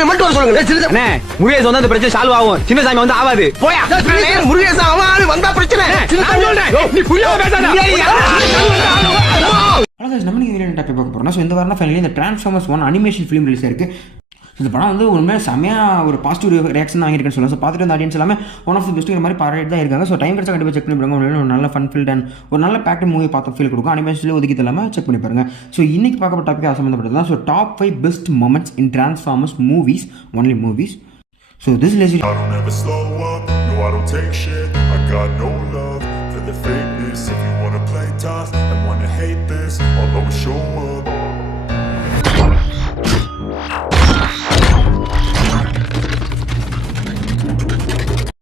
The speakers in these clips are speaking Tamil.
சாமி மட்டும் வர சொல்லுங்க. முருகேசன் வந்து அந்த பிரச்சனை சால்வ் ஆகும், சின்ன சாமி வந்து ஆகாது. போயா முருகேசன் அவன் வந்தா பிரச்சனை. நீ புரியாம பேசாத. நம்ம வீடியோ டாபிக் பார்க்க போறோம். ஸோ இந்த வாரம் ஃபைனலி இந்த டிரான்ஸ்ஃபார்மர்ஸ் 1 அனிமேஷன் ஃபிலிம் ரிலீஸ் இருக்கு. இந்த படம் வந்து உண்மையாக செம்மையாக ஒரு பாசிட்டிவ் ரியாக்ஷன் வாங்கியிருக்குன்னு சொல்லலாம். ஸோ பார்த்துட்டு அந்த ஆடியன்ஸ் எல்லாமே ஒன் ஆஃப் தி பெஸ்ட் மாதிரி பாராட்டி தான் இருக்காங்க. ஸோ டைம் கிடைச்சா கண்டிப்பாக செக் பண்ணி பாருங்க. ஒரு நல்ல ஃபன் ஃபீல்ட் அண்ட் ஒரு நல்ல பேக்ட் மூவி பார்த்த ஃபீல் கொடுக்கும். அனிமேஷன்லேயே ஒதுக்கி இல்லாமல் செக் பண்ணி பாருங்க. ஸோ இன்னைக்கு பார்க்கப்பட்ட டாபிக் சம்மந்தப்பட்டது தான். So top 5 best moments in transformers movies, only movies. So this is I don't ever slow up, no I don't take shit. I got no love for the fakeness. If you wanna play tough and wanna hate this, I'll always show up.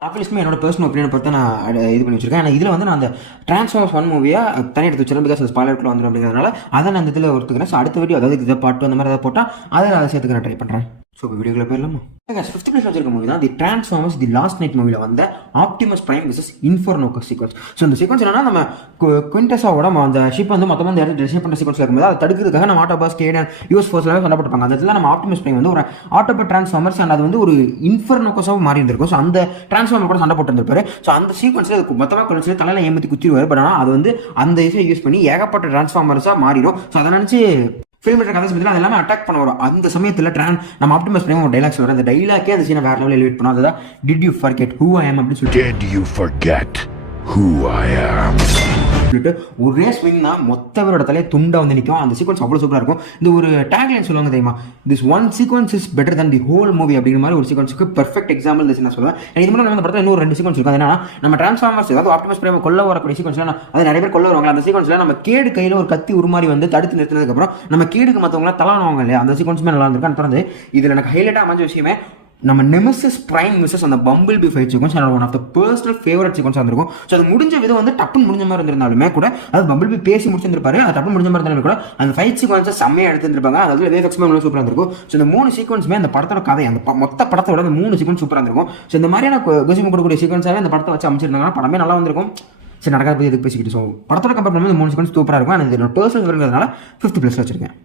Obviously என்னோட பர்சனல் ஒப்பீனியனை பொறுத்து நான் இது பண்ணி வச்சிருக்கேன். ஆனால் இதில் வந்து நான் அந்த டிரான்ஸ்ஃபார்மர்ஸ் 1 மூவியாக தனி எடுத்து வச்சிருக்கேன். பிகாஸ் ஸ்பாய்லருக்குள்ள வந்துடும் அப்படிங்கிறதுனால அதை நான் அந்த இதில் ஒருத்துக்கிறேன். ஸோ அடுத்த வீடியோ அதாவது இதை பாட்டு அந்த மாதிரி ஏதாவது போட்டால் அதை சேர்த்துக்க நான் ட்ரை பண்ணுறேன். ஸோ வீடியோக்குள்ள போயிடலாமா? 5th பிளேஸ் வச்சிருக்க மூவி தான் the Transformers the Last Knight மூவியில் வந்த Optimus Prime versus Inferno sequence. So இந்த சீக்வன்ஸ் என்னன்னா நம்ம குவிண்டஸாவோட அந்த ஷிப் வந்து மொத்தமாக அந்த இடத்துல டிசைன் பண்ணுற சீக்வன்ஸ் இருக்கும்போது அதை தடுக்கிறதுக்காக நம்ம ஆட்டோபாஸ் கேடன் யூஎஸ் ஃபோர்ஸ்லாம் சண்டை போட்டுப்பாங்க. அந்த இடத்துல நம்ம ஆப்டிமஸ் பிரைம் வந்து ஒரு ஆட்டோபா டிரான்ஸ்ஃபார்மர்ஸ் அண்ட் அது வந்து ஒரு இன்ஃபர்னோக்கஸாக மாறி இருந்திருக்கும். ஸோ அந்த டிரான்ஸ்ஃபார்மர் கூட சண்டை போட்டு இருந்திருப்பாரு. ஸோ அந்த சீக்வன்ஸில் அது மொத்தமாக கொஞ்சம் தலையில் ஏமாற்றி குத்திடுவார். பட் ஆனால் அது வந்து அந்த இதை யூஸ் பண்ணி ஏகப்பட்ட டிரான்ஸ்ஃபார்மர்ஸாக மாறிடும். ஸோ அதை நினச்சி ஃபிலிம் கதை சமயத்தில் அது எல்லாமே அட்டாக் பண்ண வரும். அந்த சமயத்தில் நம்ம ஆப்டிமஸ் பிரைம் ஒரு டைலாக்ஸ் வரும். அந்த டைலாக்கே அந்த சீனை வேற லெவலில் எலிவேட் பண்ணும். அதுதான் did you forget who I ஆம் அப்படின்னு சொல்லிட்டு Did you forget who I am? ஒரே ஸ்விங் தான் மொத்த பேரோட தலையை துண்டா வந்து நிற்கும். அந்த சீக்வன்ஸ் அவ்வளோ சூப்பராக இருக்கும். இந்த ஒரு டேக்லைன் சொல்லுவாங்க தெரியுமா, this one sequence is better than the whole movie அப்படிங்கிற மாதிரி ஒரு சீக்வன்ஸுக்கு பெர்ஃபெக்ட் எக்ஸாம்பிள் இந்த நான் சொல்லுவேன். இது மாதிரி நம்ம படத்தில் இன்னொரு 2 சீக்வன்ஸ் இருக்கும். என்னன்னா நம்ம டிரான்ஸ்ஃபார்மர்ஸ் அதாவது ஆப்டிமஸ் பிரைம் கொல்ல வரக்கூடிய சீக்வன்ஸ்லாம் அது நிறைய பேர் கொல்ல வருவாங்க. அந்த சீக்வன்ஸ்ல நம்ம கேடு கையில் ஒரு கத்தி உருமாறி வந்து தடுத்து நிறுத்தினதுக்கப்புறம் நம்ம கேடுக்கு மற்றவங்களாம் தலானுவாங்க இல்லையா, அந்த சீக்வன்ஸுமே நல்லா இருந்திருக்கு. தொடர்ந்து இதில் எனக்கு ஹைலைட்டாக அமைஞ்ச விஷயமே நம்ம நெமசிஸ் பிரைம் மிஸ்ஸஸ் அந்த Bumblebee fight sequence one of the personal favourite sequence வந்திருக்கும். ஸோ அது முடிஞ்ச விதம் வந்து டப்புன்னு முடிஞ்ச மாதிரி இருந்திருந்தாலுமே கூட அது பம்பிள் பி பேசி முடிச்சிருப்பாரு. அது டப்புன்னு முடிஞ்ச மாதிரி இருந்தாலும் கூட அந்த ஃபைட் சீக்வன்ஸை செம்மையாக எடுத்துருப்பாங்க. அதில் வேஃபெக்ஸ்மே சூப்பராக இருந்திருக்கும். ஸோ இந்த 3 சீக்வன்ஸுமே அந்த படத்தோட கதை அந்த மொத்த படத்தோட அந்த 3 சீக்வன்ஸ் சூப்பராக இருந்திருக்கும். ஸோ இந்த மாதிரியான கோசிம் கொடுக்கக்கூடிய சீக்வன்ஸாகவே அந்த படத்தை வச்சு அமைச்சிருந்தாங்கன்னா படமே நல்லா வந்திருக்கும். சரி நடக்காத போய் எதுக்கு பேசிக்கிட்டு. ஸோ படத்தோட கம்பேர் பண்ணும்போது இந்த 3 சீக்வன்ஸ் சூப்பராக இருக்கும். ஆனால் என்னோட பர்சனல் இருக்கிறதுனால 5th பிளேஸ் வச்சிருக்கேன்.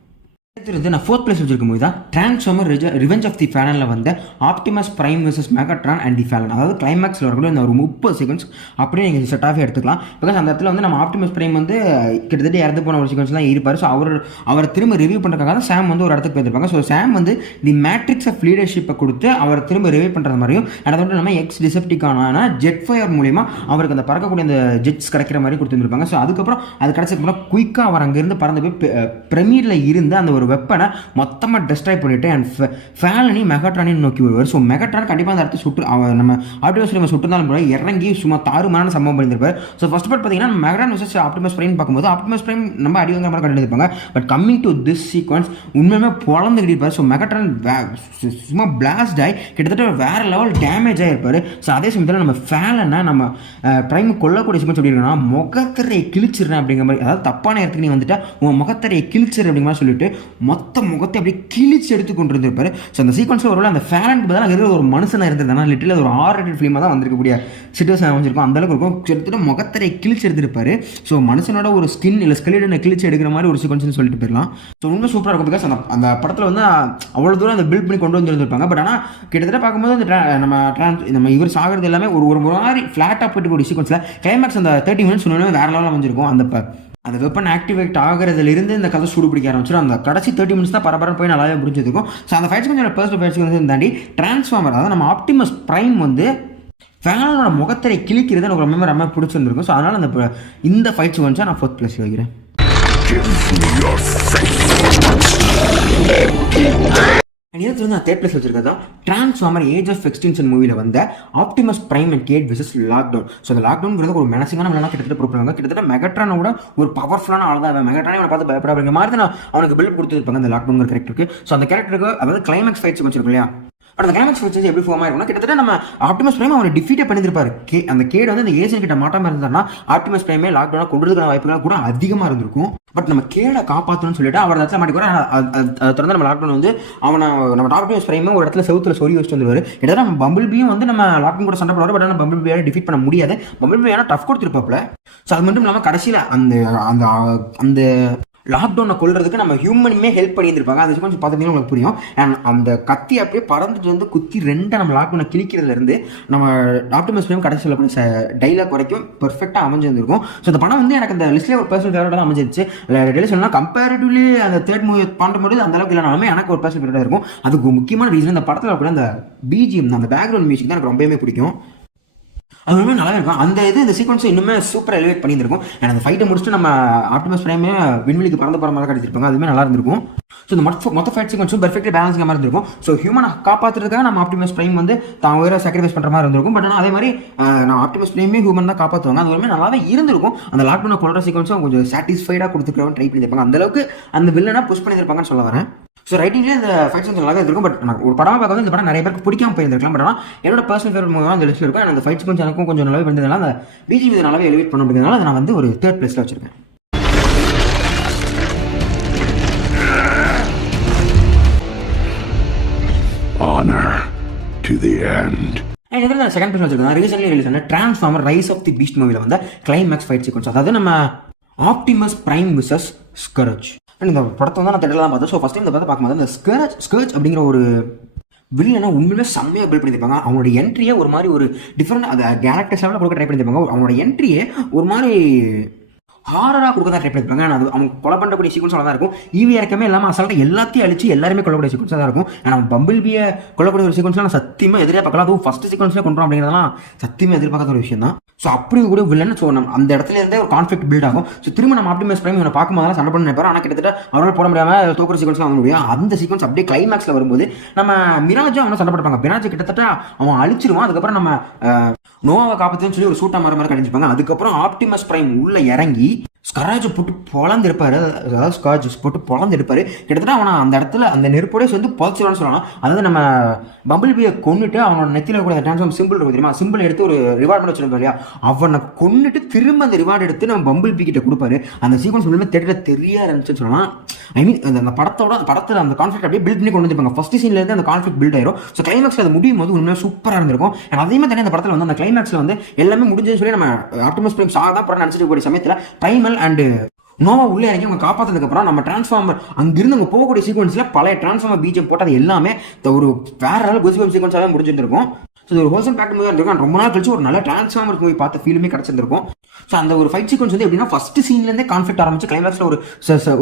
நான் 4th பிளேஸ் வச்சிருக்க மூவி தான் டிரான்ஸ்ஃபார்மர் ரிவெஞ்ச் ஆஃப் தி ஃபேலனில் வந்து Optimus Prime versus Megatron and the fallen. அதாவது கிளைமேக்ஸில் வரக்கூடிய இந்த ஒரு 30 செகண்ட்ஸ் அப்படியே நீங்கள் செட் ஆஃபே எடுத்துக்கலாம். பிகாஸ் அந்த இடத்துல வந்து நம்ம ஆப்டிமஸ் பிரைம் வந்து கிட்டத்தட்ட இறந்து போன ஒரு சீக்வன்ஸ் தான் இருப்பார். ஸோ அவரை திரும்ப ரிவ்யூ பண்ணுறதுக்காக தான் சாம் வந்து ஒரு இடத்துக்கு போயிருப்பாங்க. ஸோ சாம் வந்து தி மேட்ரிக்ஸ் ஆஃப் லீடர்ஷிப்பை கொடுத்து அவர் திரும்ப ரிவ்யூ பண்ணுறது மாதிரியும் அதை வந்து நம்ம எக்ஸ் டிசெப்டிகான ஜெட் ஃபயர் மூலிமா அவருக்கு அந்த பறக்கக்கூடிய அந்த ஜெட்ஸ் கிடைக்கிற மாதிரி கொடுத்துருப்பாங்க. ஸோ அதுக்கப்புறம் அது கிடச்சதுக்கப்புறம் குயிக்காக அவர் அங்கேருந்து பறந்து போய் பிரமிடில் இருந்து அந்த ஒரு வெப்பனை மொத்தமாக டெஸ்ட்ராய் பண்ணிட்டு அண்ட் ஃபேலனி மெகாட்ரானின் நோக்கி வருவார். ஸோ மெகாட்ரான் கண்டிப்பாக அந்த இடத்த சுட்டு நம்ம ஆப்டிமஸ் நம்ம சுட்டுருந்தாலும் கூட இறங்கி சும்மா தாறுமாறான சம்பவம் பண்ணியிருப்பார். ஸோ ஃபர்ஸ்ட் பார்ட் பார்த்தீங்கன்னா மெகாட்ரான் வர்சஸ் ஆப்டிமஸ் பிரைம் பார்க்கும்போது ஆப்டிமஸ் பிரைம் நம்ம அடிவங்கிற மாதிரி கண்டிப்பாங்க. But coming to this sequence உண்மையுமே பொழந்துக்கிட்டு இருப்பார். ஸோ மெகாட்ரான் சும்மா பிளாஸ்ட் ஆகி கிட்டத்தட்ட வேற லெவல் டேமேஜ் ஆகிருப்பார். ஸோ அதே சமயத்தில் நம்ம ஃபேலனை நம்ம பிரைம் கொல்லக்கூடிய சீக்வன்ஸ் எப்படி இருக்குன்னா முகத்தரையை கிழிச்சிடுறேன் அப்படிங்கிற மாதிரி, அதாவது தப்பான இடத்துக்கு நீ வந்துட்டு உன் முகத்தரையை கிழிச்சிரு அப்படிங்கிற மாதிரி சொல்லிட்டு மொத்த முகத்தை அப்படியே கிழிச்சு எடுத்து கொண்டு இருந்திருப்பாரு. ஸோ அந்த சீக்வன்ஸில் ஒரு அந்த ஃபேலனுக்கு பதிலாக ஒரு மனுஷனாக இருந்திருந்தாங்க. லிட்டில் ஒரு R-rated ஃபிலிமாக தான் வந்திருக்கக்கூடிய சிச்சுவேஷன் அமைஞ்சிருக்கும். அந்தளவுக்கு இருக்கும். கிட்டத்தட்ட முகத்தரை கிழிச்சு எடுத்திருப்பாரு. ஸோ மனுஷனோட ஒரு ஸ்கின் இல்லை ஸ்கெலிட்டனை கிழிச்சு எடுக்கிற மாதிரி ஒரு சீக்வன்ஸ்னு சொல்லிட்டு போயிடலாம். ஸோ ரொம்ப சூப்பராக இருக்கும். பிகாஸ் அந்த படத்தில் வந்து அவ்வளோ தூரம் அந்த பில்ட் பண்ணி கொண்டு வந்துருந்துருப்பாங்க. பட் ஆனால் கிட்டத்தட்ட பார்க்கும்போது அந்த நம்ம இவர் சாகிறது எல்லாமே ஒரு மாதிரி ஃப்ளாட்டாக போயிட்டு ஒரு சீக்வன்ஸில் கிளைமேக்ஸ் அந்த 30 மினிட்ஸ் சொன்னாலும் வேற லெவலில் அமைஞ்சிருக்கும். அந்த வெப்பன் ஆக்டிவேட் ஆகிறதுலேருந்து இந்த கதை சூடு பிடிக்க ஆரம்பிச்சிடும். அந்த கடைசி 30 மினிட்ஸ் தான் பரபரம் போய் நல்லாவே புரிஞ்சிருக்கும். ஸோ அந்த ஃபைட்ஸ் கொஞ்சம் பர்சனல் ஃபைட்ஸ் தாண்டி டிரான்ஸ்ஃபார்மர் அதாவது நம்ம ஆப்டிமஸ் பிரைம் வந்து ஃபேனோட முகத்தரை கிழிக்கிறது எனக்கு ரொம்ப பிடிச்சிருந்துருக்கும். ஸோ அதனால் இந்த ஃபைட்ஸ் வந்து நான் 4th பிளேஸ் வைக்கிறேன். இதில் வந்து நான் 3rd பிளேஸ் வச்சிருக்கேன் தான் டிரான்ஸ்ஃபார்மர் ஏஜ் ஆஃப் எக்ஸ்டென்ஷன் மூவியில் வந்த Optimus Prime and Cade versus Lockdown. So அந்த லாக்டவுன்ங்கிறது ஒரு மெனசிங்கான வில்லனா கிட்டத்தட்ட ப்ரூவ் பண்ணுவாங்க. கிட்டத்தட்ட மெகாட்ரானோட ஒரு பவர்ஃபுல்லான ஆள் தான். மெகாட்ரானை அவனை பார்த்து பயப்படாத மாதிரி தான் அவனுக்கு பில்ட் கொடுத்துருப்பாங்க அந்த லாக்டவுன் கேரக்டருக்கு. ஸோ அந்த கேரக்டருக்கு அதாவது கிளைமேக்ஸ் ஃபைட்ஸ் வச்சிருக்கோம் இல்லையா, பட் அந்த கிளைமேக்ஸ் வச்சு எப்படி ஃபார்ம் ஆயிருக்கும்னா கிட்டத்தட்ட நம்ம ஆப்டிமஸ் பிரைம் அவனை டிஃபீட்டே பண்ணியிருப்பாரு. அந்த கேடு வந்து இந்த ஏஜென்ட் கிட்ட மாட்டாமல் இருந்தாருன்னா ஆப்டிமஸ் பிரைமே லாக்டவுனாக கொண்டுறதுக்கான வாய்ப்புகள் கூட அதிகமாக இருந்திருக்கும். பட் நம்ம கேடை காப்பாற்றணும்னு சொல்லிட்டு அவர் இடத்துல மாட்டிக்கூட அதை தொடர்ந்து நம்ம லாக்டவுன் வந்து நம்ம ஆப்டிமஸ் பிரைமே ஒரு இடத்துல செவுத்துல சொல்லி வச்சுட்டு வந்துருவாரு. கிட்டத்தட்ட நம்ம பம்பிள் பியும் வந்து நம்ம லாக்டவுன் கூட சண்டை போடுவார். பட் ஆனால் பம்பிள் பியால் டிஃபீட் பண்ண முடியாது. பம்பிள் பி ஏன்னா டஃப் கொடுத்துருப்பாப்புல. ஸோ அது மட்டும் இல்லாமல் கடைசியில் அந்த லாக்டவுனை கொள்றதுக்கு நம்ம ஹியூமனுமே ஹெல்ப் பண்ணியிருப்பாங்க. அந்த சீக்வன்ஸ் பார்த்துட்டீங்கன்னா உங்களுக்கு புரியும். அண்ட் அந்த கத்தி அப்படியே பறந்துட்டு வந்து குத்தி ரெண்டை நம்ம லாக்டவுனை கிழிக்கிறதுலேருந்து நம்ம ஆப்டிமஸ் பிரைம் கடைசி சொல்லக்கூடிய டைலாக் வரைக்கும் பெர்ஃபெக்டாக அமைஞ்சிருந்திருக்கும். ஸோ இந்த படம் வந்து எனக்கு அந்த லிஸ்ட்லேயே ஒரு பர்சனல் ஃபேவரட்டாக அமைஞ்சிருச்சு. டெய்லி சொல்லலாம் கம்பேரிட்டிவ்லி அந்த தேர்ட் மூவி பண்ணும்போது அந்த அளவுக்கு இல்லைனாலுமே எனக்கு ஒரு பர்சனல் ஃபேவரட்டாக இருக்கும். அதுக்கு முக்கியமான ரீசன் இந்த படத்தில் கூட அந்த பிஜிஎம் அந்த பேக்ரவுண்ட் மியூசிக் தான் எனக்கு ரொம்பவே பிடிக்கும். அது ரொம்ப நல்லா இருக்கும். அந்த இந்த சீக்வன்ஸ் இன்னுமே சூப்பராக எலிவேட் பண்ணியிருக்கும். அண்ட் அந்த ஃபைட்டை முடிச்சுட்டு நம்ம ஆப்டிமஸ் பிரைமே விண்வெளிக்கு பறந்து போகிற மாதிரி கிடைச்சிருப்பாங்க. அதுவுமே நல்லா இருந்திருக்கும். ஸோ இந்த மொத்த ஃபைட் சீக்வன்ஸும் பெர்ஃபெக்டாக பேலன்ஸிங் மாதிரி இருந்திருக்கும். ஸோ ஹியூமனை காப்பாற்றுறதுக்காக நம்ம ஆப்டிமஸ் பிரைம் வந்து தான் வேறு சாக்ரிஃபைஸ் பண்ணுற மாதிரி இருந்திருக்கும். பட் ஆனால் அதே மாதிரி நான் ஆப்டிமஸ் பிரைமே ஹியூமன் தான் காப்பாற்றுவாங்க. அது எல்லாமே நல்லாவே இருந்திருக்கும். அந்த லாக்டவுனை கொள்கிற சீக்வன்ஸும் கொஞ்சம் சாட்டிஸ்ஃபைடாக கொடுத்துக்கிறவங்க ட்ரை பண்ணியிருப்பாங்க. அந்தளவுக்கு அந்த வில்லனை புஷ் பண்ணியிருப்பாங்கன்னு சொல்ல வரேன். ஸோ ரைட்டிங்லேயே இந்த ஃபைட் சீக்வன்ஸ் நல்லாவே இருக்கும். பட் நான் ஒரு படமாக பார்க்க இந்த படம் நிறைய பேருக்கு பிடிக்காம போயிருந்திருக்கலாம். பட் ஆனால் என்னோட பர்சனல் ஃபேவரட் மூவி அந்த லிஸ்ட்டில் இருக்கும். அந்த ஃபைட் சீக்வன்ஸ் எனக்கும் கொஞ்சம் நல்லாவே இருந்ததுனால அந்த பிஜிஎம் இதை நல்லாவே எலிவேட் பண்ண முடியாதனால அதை நான் வந்து ஒரு 3rd பிளேஸில் வச்சிருக்கேன். Honor to the end. And இதில் நான் செகண்ட் பிளேஸ் வச்சிருக்கேன். ரீசென்ட்லி ரிலீஸ் ஆன Transformer Rise of the Beast மூவியில் வந்து கிளைமேக்ஸ் ஃபைட் சீக்வன்ஸ், அதாவது நம்ம ஆப்டிமஸ் பிரைம் விசஸ் ஸ்கர்ஜ். இந்த படத்தை வந்து நான் தேட்டரில் தான் பார்த்தேன். ஸோ ஃபஸ்ட் டைம் இந்த படத்தை பார்க்கும்போது அந்த ஸ்கர்ஜ் அப்படிங்கிற ஒரு வில்லனை உண்மையிலே செம்மையாக பில்ட் பண்ணியிருப்பாங்க. அவங்களோட என்ட்ரியே ஒரு மாதிரி ஒரு டிஃப்ரெண்ட் அது கேரக்டர்ஸ் லெவலில் கொடுக்க ட்ரை பண்ணியிருப்பாங்க. அவங்களோட என்ட்ரியே ஒரு மாதிரி ஹாரராக கொடுக்க தான் ட்ரை பண்ணியிருப்பாங்க. அது அவங்க கொலை பண்ணக்கூடிய சீக்வன்ஸாக தான் இருக்கும். ஈவி இறக்கமே இல்லாமல் அசால்ட்டாக எல்லாத்தையும் அழிச்சு எல்லாருமே கொல்லக்கூடிய சீக்வன்ஸாக தான் இருக்கும். ஆனால் பம்பிள் பியை கொல்லக்கூடிய ஒரு சீக்வன்ஸ்லாம் நான் சத்தியமாக எதிரே பார்க்கலாம். அதுவும் ஃபஸ்ட் சீக்வன்ஸ்லேயே கொண்டுறோம் அப்படிங்கிறதெல்லாம் சத்தியமாக எதிர்பார்க்காத ஒரு விஷயம் தான். ஸோ அப்படி கூட வில்லன் ஸோ நம்ம அந்த இடத்துல இருந்தே ஒரு கான்ஃப்ளிக்ட் பில்ட் ஆகும். ஸோ திரும்ப நம்ம ஆப்டிமஸ் பிரைம் இவனை பார்க்கும்போது சண்டை பண்ண நினைப்பாரு. ஆனால் கிட்டத்தட்ட அவரால் போட முடியாமல் தோக்குற சீக்வன்ஸ்லாம் வந்து முடியும். அந்த சீக்வன்ஸ் அப்படியே கிளைமேக்ஸில் வரும்போது நம்ம மிராஜும் அவனை சண்டை போட்டுப்பாங்க. மிராஜ் கிட்டத்தட்ட அவன் அழிச்சிருவான். அதுக்கப்புறம் நம்ம நோவாவை காப்பாற்றுன்னு சொல்லி ஒரு சூட்டா மாதிரி கடிச்சிருப்பாங்க. அதுக்கப்புறம் ஆப்டிமஸ் பிரைம் உள்ள இறங்கி ஸ்கராஜ் போட்டு பொழந்திருப்பாரு. அதாவது ஸ்கார்ஜ் போட்டு பொழந்திருப்பாரு. கிட்டத்தட்ட அவனை அந்த இடத்துல அந்த நெருப்போட சேர்ந்து பொழைச்சிருவான்னு சொல்லலாம். அதாவது நம்ம பம்பிள் பியை கொண்டுட்டு அவனோட நெத்தியில் கூட டிரான்ஸ்ஃபார்ம் சிம்பிள் இருக்கும் தெரியுமா, சிம்பிள் எடுத்து ஒரு ரிவார்ட் பண்ண வச்சிருப்பாரு இல்லையா, அவனை கொண்டுட்டு திரும்ப அந்த ரிவார்டு எடுத்து நம்ம பம்பிள் பி கிட்ட கொடுப்பாரு. அந்த சீக்வன்ஸ் மூலமே தேட்டரில் தெரிய ஆரம்பிச்சுன்னு சொல்லலாம். ஐ மீன் அந்த படத்தில் அந்த கான்ஃப்ளிக்ட் அப்படியே பில்ட் பண்ணி கொண்டு வந்துருப்பாங்க. ஃபர்ஸ்ட் சீன்லேருந்து அந்த கான்ஃப்ளிக்ட் பில்ட் ஆயிரும். ஸோ கிளைமேக்ஸ் அது முடியும் போது உண்மையாக சூப்பராக இருந்திருக்கும். அதே மாதிரி அந்த படத்தில் வந்து அந்த கிளைமேக்ஸில் வந்து எல்லாமே முடிஞ்சதுன்னு சொல்லி நம்ம ஆப்டிமஸ் பிரைம் சாக தான் படம் நினச்சிட்டு கூடிய சமயத்தில் பிரைமல் அண்ட் நோவா உள்ளே இறங்கி அவங்க காப்பாற்றதுக்கப்புறம் நம்ம டிரான்ஸ்ஃபார்மர் அங்கிருந்து அவங்க போகக்கூடிய சீக்வன்ஸில் பழைய டிரான்ஸ்ஃபார்மர் பீஜம் போட்டு அது எல்லாமே ஒரு வேற லெவல் கோசிபம் சீக்வன்ஸாகவே முடிஞ்சிருக்கும். ஸோ ஒரு ஹோல்சேல் பேக் மூவியாக இருந்திருக்கும். ரொம்ப நாள் கழிச்சு ஒரு நல்ல டிரான்ஸ்ஃபார்மர் மூவி பார்த்த ஃபீலுமே கிடச்சிருக்கும். ஸோ அந்த ஒரு ஃபைட் சீக்வன்ஸ் வந்து எப்படின்னா ஃபர்ஸ்ட் சீன்லேருந்தே கான்ஃப்ளிக்ட் ஆரம்பிச்சு கிளைமேக்ஸில்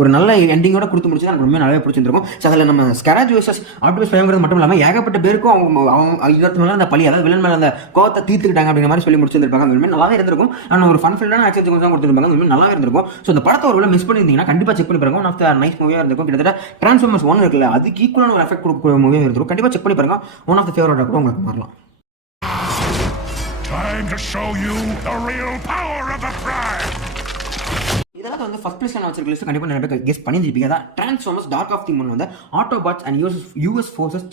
ஒரு நல்ல எண்டிங்கோட கொடுத்து முடிச்சு எனக்கு ரொம்ப நல்லாவே பிடிச்சிருக்கும். ஸோ அதில் நம்ம ஸ்கராஜ் வர்சஸ் ஆப்டிமஸ் பிரைம்ங்கிறது மட்டும் இல்லாமல் ஏகப்பட்ட பேருக்கும் அவங்க இன்னொருத்த மேலே அந்த பழி, அதாவது வில்லன் மேலே அந்த கோவத்தை தீர்த்துக்கிட்டாங்க அப்படிங்கிற மாதிரி சொல்லி முடிச்சிருப்பாங்க. அந்த மாதிரி நல்லாவே இருந்திருக்கும். ஆனால் ஒரு ஃபன் ஃபில்டான ஆக்ஷன் சீக்வன்ஸ் தான் கொடுத்துருப்பாங்க. அந்த நல்லாவே இருந்திருக்கும். ஸோ இந்த படத்தை ஒரு மிஸ் பண்ணியிருந்தீங்கன்னா கண்டிப்பாக செக் பண்ணி பாருங்க. ஒன் ஆஃப் த நைஸ் மூவியாக இருந்திருக்கும். கிட்டத்தட்ட டிரான்ஸ்ஃபார்மர்ஸ் 1 இருக்குல்ல, அதுக்கு ஈக்குவலான ஒரு எஃபெக்ட் கொடுக்குற மூவியாக இருந்திருக்கும். கண்டிப்பாக செக் பண்ணி பாருங்க. ஒன் ஆஃப் த ஃபேவரட்டாக கூட உங்களுக்கு மாறலாம். Time to show you the real power of a prime. இதெல்லாம் வந்து ஃபர்ஸ்ட் பிளேஸ் நான் வச்சிருக்க லிஸ்ட் கண்டிப்பாக நிறைய பேர் கெஸ் பண்ணியிருப்பீங்க. அதான் Transformers dark of the moon வந்து Autobots and US forces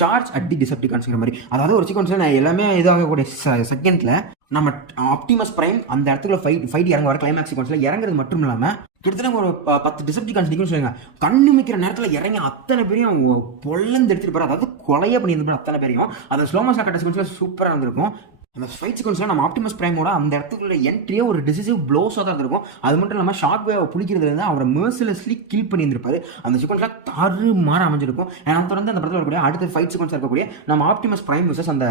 charge at the டிசெப்டிகான்ஸ்ங்கிற மாதிரி. அதாவது ஒரு சீக்வன்ஸில் நான் எல்லாமே இதாகக்கூடிய செகண்டில் நம்ம ஆப்டிமஸ் பிரைம் அந்த இடத்துல ஃபைட் இறங்க வர கிளைமேக்ஸ் சீக்வன்ஸில் இறங்குறது மட்டும் இல்லாமல் கிட்டத்தட்ட ஒரு 10 டிசெப்டிகான்ஸ் நிற்கும்னு சொல்லுங்க. கண்ணு மிக்கிற நேரத்தில் இறங்கி அத்தனை பேரையும் அவங்க பொல்லந்து எடுத்துகிட்டு போகிற, அதாவது கொலையை பண்ணியிருந்த அத்தனை பேரையும் அதை ஸ்லோமோஸாக கட்ட சீக்வன்ஸில் சூப்பராக இருந்திருக்கும். அந்த ஃபைட் சீக்வன்ஸ்ல நம்ம ஆப்டிமஸ் பிரைமோட அந்த இடத்துக்குள்ள என்ட்ரியே ஒரு டிசிசிவ் ப்ளோஸாக தான் இருக்கும். அது மட்டும் இல்லாமல் ஷாக் வேவை பிடிக்கிறதுலேருந்து அவரை மர்சிலஸ்லி கில் பண்ணியிருந்திருப்பாரு. அந்த சீக்வன்ஸ்ல தாறு மாற அமைஞ்சிருக்கும். ஏன்னா தொடர்ந்து அந்த படத்தில் இருக்கக்கூடிய அடுத்த ஃபைட் சீக்வன்ஸ் இருக்கக்கூடிய நம்ம ஆப்டிமஸ் பிரைம் விசஸ் அந்த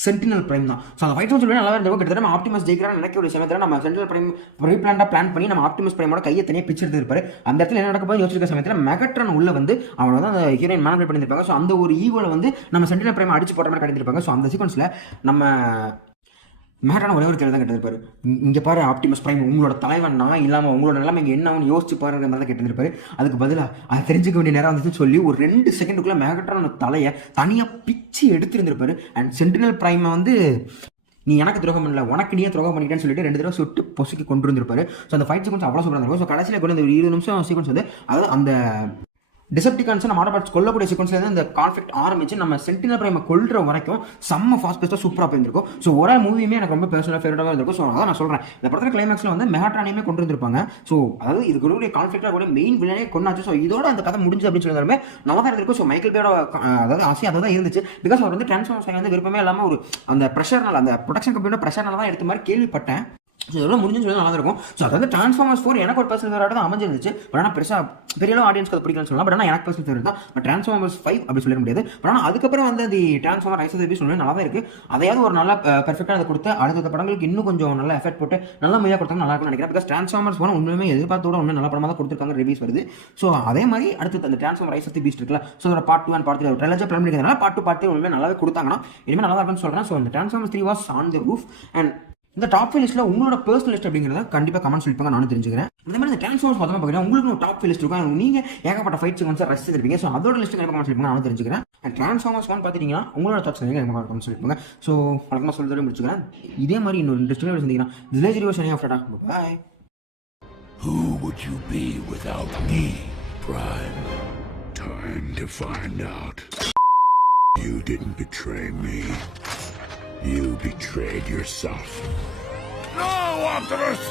சென்டினல் பிரைம் தான். ஸோ அந்த ஃபைட் சொல்லி நல்லா இருந்திருக்கும். கிட்டத்தட்ட நம்ம ஆப்டிமஸ் ஜெயிக்கிறான்னு நினைக்கிற சமயத்தில் நம்ம சென்டினல் பிரைம் பிளான் பண்ணி நம்ம ஆப்டிமஸ் பிரைமோட கையை தனியாக பிச்சு எடுத்துருப்பாரு. அந்த இடத்துல என்ன நடக்க போது யோசிச்சிருக்க சமயத்தில் மெகட்ரான் உள்ள வந்து அவனை வந்து அந்த ஹீரோயின் மேனிபுலேட் பண்ணியிருப்பாங்க. ஸோ அந்த ஒரு ஈவோல வந்து நம்ம சென்டினல் பிரைம் அடிச்சு போட்ட மாதிரி கட்டியிருப்பாங்க. ஸோ அந்த சீக்வன்ஸில் நம்ம மேட்டான ஒரே ஒரு கேள்வி தான் கேட்டிருப்பாரு. இங்கே பாரு ஆப்டிமஸ் பிரைம், உங்களோட தலைவன் நான் இல்லாமல் உங்களோட நிலைமை இங்கே என்னன்னு யோசிச்சு பாருங்கிற மாதிரி தான் கேட்டிருப்பாரு. அதுக்கு பதிலாக அதை தெரிஞ்சுக்க வேண்டிய நேரம் வந்துச்சுன்னு சொல்லி ஒரு 2 செகண்டுக்குள்ளே மேகட்ரான தலையை தனியாக பிச்சு எடுத்துருந்துருப்பாரு. அண்ட் சென்டினல் பிரைமை வந்து நீ எனக்கு துரோகம் பண்ணல, உனக்கு நீயே துரோகம் பண்ணிட்டேன்னு சொல்லிட்டு 2 தடவை சுட்டு பொசுக்கி கொண்டு வந்திருப்பாரு. ஸோ அந்த ஃபைட் சீக்வன்ஸ் அவ்வளோ சூப்பராக இருக்கும். ஸோ கடைசியில் கூட இந்த 20 நிமிஷம் சீக்வன்ஸ் வந்து அதாவது அந்த டிசெப்டிகான்ஸை நம்ம ஆட்டோபாட்ஸ் கொல்லக்கூடிய சீக்வன்ஸ்லேருந்து இந்த கான்ஃப்ளிக்ட் ஆரம்பிச்சு நம்ம சென்டினல் பிரைமை கொல்ற வரைக்கும் செம்ம ஃபாஸ்ட் பேஸ்ட்டாக சூப்பராக போயிருக்கும். ஸோ ஒரு மூவியுமே எனக்கு ரொம்ப பர்சனலாக ஃபேவரட்டாக இருந்திருக்கும். ஸோ அதான் நான் சொல்கிறேன், இந்த படத்தில் கிளைமேக்ஸில் வந்து மெகாட்ரானையுமே கொண்டு வந்திருப்பாங்க. ஸோ அதாவது இதுக்கு ஒரு கான்ஃப்ளிக்டாக கூட மெயின் வில்லனே கொண்டாச்சு. ஸோ இதோட அந்த கதை முடிஞ்சு அப்படின்னு சொல்லியிருந்தாலுமே நம்ம தான் இருந்திருக்கும். ஸோ மைக்கேல் பேயோட அதாவது ஆசை அதை தான் இருந்துச்சு. பிகாஸ் அவர் வந்து டிரான்ஸ்ஃபார்மர்ஸ் வந்து விருப்பமே இல்லாமல் ஒரு அந்த ப்ரெஷர்னால அந்த ப்ரொடக்ஷன் கம்பெனியோட ப்ரெஷர்னால தான் எடுத்த மாதிரி கேள்விப்பட்டேன். ஸோ இதெல்லாம் முடிஞ்சுன்னு சொல்லி நல்லா இருக்கும். ஸோ அதாவது ட்ரான்ஸ்ஃபார்மர்ஸ் 4 எனக்கு ஒரு பர்சனல் ஃபேவரட் தான் அமைஞ்சிருந்துச்சு. பட் ஆனால் பெருசாக பெரிய அளவு ஆடியன்ஸ்க்கு அது பிடிக்கலன்னு சொல்லலாம். பட் ஆனால் எனக்கு பர்சனல் ஃபேவரட் தான். பட் ட்ரான்ஸ்ஃபார்மர்ஸ் 5 அப்படி சொல்ல முடியாது. பட் ஆனால் அதுக்கப்புறம் வந்து the transformer rise of the beast ஒன்று நல்லா தான் இருக்குது. அதையாவது ஒரு நல்ல பெர்ஃபெக்டாக அதை கொடுத்து அடுத்த படங்களுக்கு இன்னும் கொஞ்சம் நல்ல எஃபெக்ட் போட்டு நல்ல முறையாக கொடுத்தாங்க நல்லா இருக்கும்னு நினைக்கிறேன். பிகாஸ் ட்ரான்ஸ்ஃபார்மர்ஸ் 1 உண்மையுமே எதிர்பார்த்தோட ஒன்று நல்ல படமாக தான் கொடுத்துருக்காங்க, ரிவ்யூஸ் வருது. ஸோ அதே மாதிரி அடுத்து அந்த transformer rise of the beast இருக்குல்ல, ஸோ அதோட part 2 and part 3 trailer plan பண்ணிக்கிறதுனால பார்ட் 2 பார்ட் 3 உண்மையாக நல்லாவே கொடுத்தாங்கன்னா இனிமேல் நல்லா இருக்குன்னு சொல்கிறேன். ஸோ இந்த transformers 3 was on the roof. And இந்த டாப் 5 லிஸ்ட்டில் உங்களோட பர்சனல் லிஸ்ட் அப்படிங்கிறத கண்டிப்பாக கமெண்ட் சொல்லிப்பாங்க, நானும் தெரிஞ்சுக்கிறேன். இந்த மாதிரி இந்த ட்ரான்ஸ்ஃபார்மர்ஸ் பார்த்தா பார்க்குறேன் உங்களுக்கு ஒரு டாப் 5 லிஸ்ட் இருக்கும். நீங்கள் ஏகப்பட்ட ஃபைட் சீக்வன்ஸை ரசிச்சிருப்பீங்க. ஸோ அதோட லிஸ்ட் கண்டிப்பாக கமெண்ட் சொல்லிப்பாங்க, நானும் தெரிஞ்சுக்கிறேன். அண்ட் ட்ரான்ஸ்ஃபார்மர்ஸ் 1 பார்த்துட்டீங்கன்னா உங்களோட தாட்ஸ் எனக்கு கமெண்ட் சொல்லிப்பாங்க. ஸோ வழக்கமாக சொல்லிட்டு முடிச்சுக்கிறேன். இதே மாதிரி இன்னொரு இன்ட்ரெஸ்டிங்காக சந்திக்கிறேன். Village reverse any after bye. Who would you be without me, Prime? Time to find out. You didn't betray me. You betrayed yourself. No, Optimus!